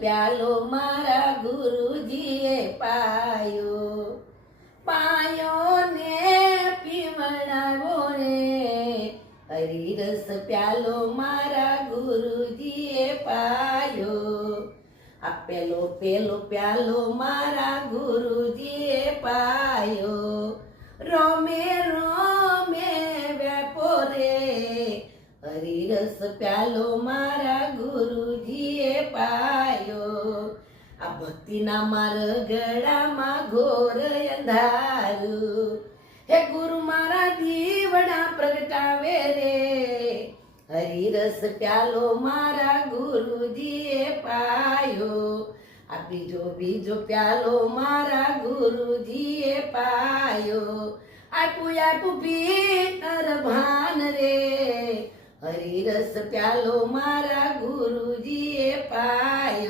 પ્યાલો મારા ગુરુજીએ પાયો ને પીવડાવો રે હરિરસ પ્યાલો મારા ગુરુજીએ પાયો આ પેલો પ્યાલો મારા ગુરુજીએ પાયો રોમે રોમે વેપો રે હરિરસ પ્યાલો મારા ગુરુજીએ પાયો આ ભક્તિના મારા ગળામાં ઘોર અંધારું હે ગુરુ મારા દીવડા પ્રગટાવે રે હરિરસ પ્યાલો મારા ગુરુજીએ પાયો આ બીજો પ્યાલો મારા ગુરુજીએ પાયો આપ્યું ભીતર ભાન રે હરિરસ પ્યાલો મારા ગુરુજીએ પાયો।